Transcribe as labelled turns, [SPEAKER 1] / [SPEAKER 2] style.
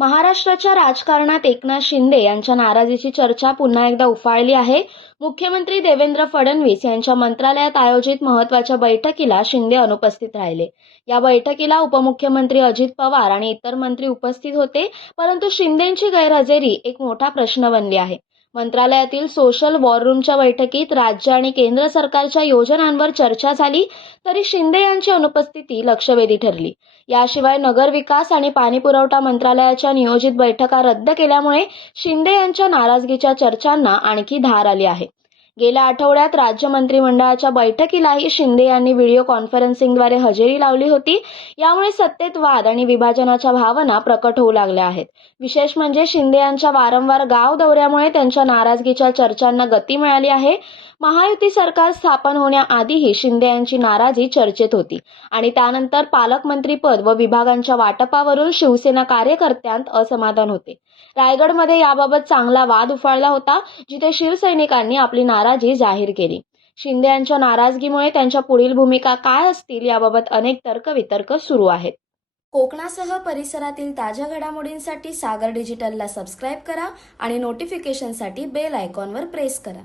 [SPEAKER 1] महाराष्ट्राच्या राजकारणात एकनाथ शिंदे यांच्या नाराजीची चर्चा पुन्हा एकदा उफाळली आहे. मुख्यमंत्री देवेंद्र फडणवीस यांच्या मंत्रालयात आयोजित महत्त्वाच्या बैठकीला शिंदे अनुपस्थित राहिले. या बैठकीला उपमुख्यमंत्री अजित पवार आणि इतर मंत्री उपस्थित होते परंतु शिंदेची गैरहजेरी एक मोठा प्रश्न बनली आहे. मंत्रालयातील सोशल वॉर रूमच्या बैठकीत राज्य आणि केंद्र सरकारच्या योजनांवर चर्चा झाली तरी शिंदे यांची अनुपस्थिती लक्षवेधी ठरली. याशिवाय नगरविकास आणि पाणीपुरवठा मंत्रालयाच्या नियोजित बैठका रद्द केल्यामुळे शिंदे यांच्या नाराजगीच्या चर्चांना आणखी धार आली आहे. गेल्या आठवड्यात राज्य मंत्रिमंडळाच्या बैठकीलाही शिंदे यांनी व्हिडिओ कॉन्फरन्सिंगद्वारे हजेरी लावली होती. यामुळे सत्तेत वाद आणि विभाजनाच्या भावना प्रकट होऊ लागल्या आहेत. विशेष म्हणजे शिंदे यांच्या वारंवार गाव दौऱ्यामुळे त्यांच्या नाराजगीच्या चर्चांना गती मिळाली आहे. महायुती सरकार स्थापन होण्याआधीही शिंदे यांची नाराजी चर्चेत होती. आणि त्यानंतर पालकमंत्रीपद व विभागांच्या वाटपावरून शिवसेना कार्यकर्त्यांत असमाधान होते. रायगडमध्ये याबाबत चांगला वाद उफाळला होता जिथे शिवसैनिकांनी आपली नाराजी जाहीर केली. शिंदे यांच्या नाराजगीमुळे त्यांच्या पुढील भूमिका काय असतील याबाबत अनेक तर्कवितर्क सुरू आहेत. कोकणासह परिसरातील ताज्या घडामोडींसाठी सागर डिजिटलला सबस्क्राईब करा आणि नोटिफिकेशनसाठी बेल आयकॉनवर प्रेस करा.